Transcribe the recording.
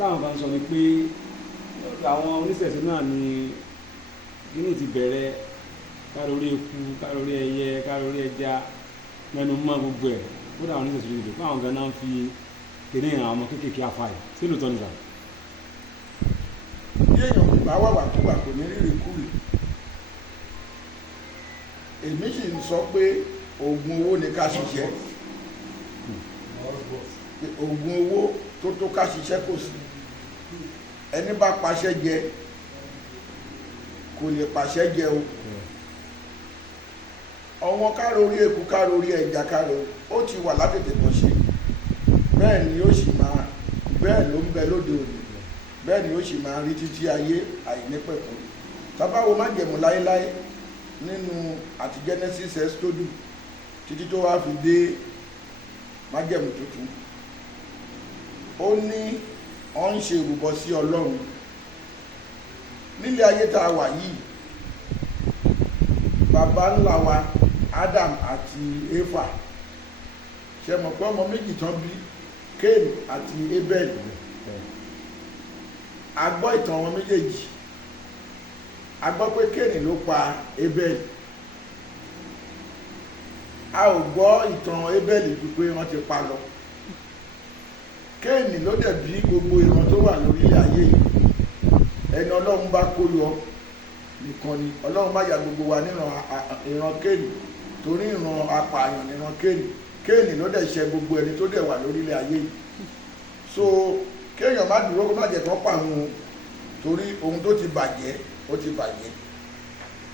táwọn kan sọ ni pé àwọn oníṣẹ̀ṣe náà ni inú ti bẹ̀rẹ̀ kárórí eku kárórí ẹyẹ kárórí ẹja mẹ́nu mọ́ gbogbo ẹ̀ kódà àwọn oníṣẹ̀ṣe lè dè fún àwọn gan náà ń fi kéde àwọn ọmọ kéékèèké afáì sínú tọ́ni sà. bí èèyàn bá wà wàkúwà kò ní rírì kúrì èmi sì ń sọ pé oògùn owó ni ká ṣiṣẹ́ oògùn owó tó ká ṣiṣẹ́ kò sí ẹni bá paṣẹ jẹ kò lè paṣẹ jẹ o ọwọ́n kárórí eku kárórí ẹja kárórí ó ti wà látètè bọ́ ṣe bẹ́ẹ̀ ni ó sì máa bẹ́ẹ̀ ló ń bẹ lóde òní bẹ́ẹ̀ ni ó sì máa rí títí ayé àìnípẹ̀kun tábàwo má jẹ̀mú láéláé nínú àti Genesis Exodus títí tó wá fi dé májẹ̀mú tuntun ó ní ọ ń ṣe ìrúbọ sí Ọlọ́run nílé ayé tá a wà yìí bàbá ńlá wa Adam àti Éfà ṣe mọ̀ pé ọmọ méjì tán bí Cain àti Abel a gbọ́ ìtàn wọn méjèèjì a gbọ́ pé Cain ló pa Abel a ò gbọ́ ìtàn Abel ju pé wọ́n ti pa lọ Cain ló dẹ̀ bí gbogbo ìran tó wà lórílẹ̀ ayé yìí ẹni Ọlọ́run bá kó yọ nìkan ni Ọlọ́run bá ya gbogbo wa níran ìran Cain torí ìran apààyàn níran Cain ló dẹ̀ ṣe gbogbo ẹni tó dẹ̀ wà lórílẹ̀ ayé yìí so kéèyàn má dúró kó má jẹ́ kó pa àwọn torí ohun tó ti bàjẹ́ ó ti bàjẹ́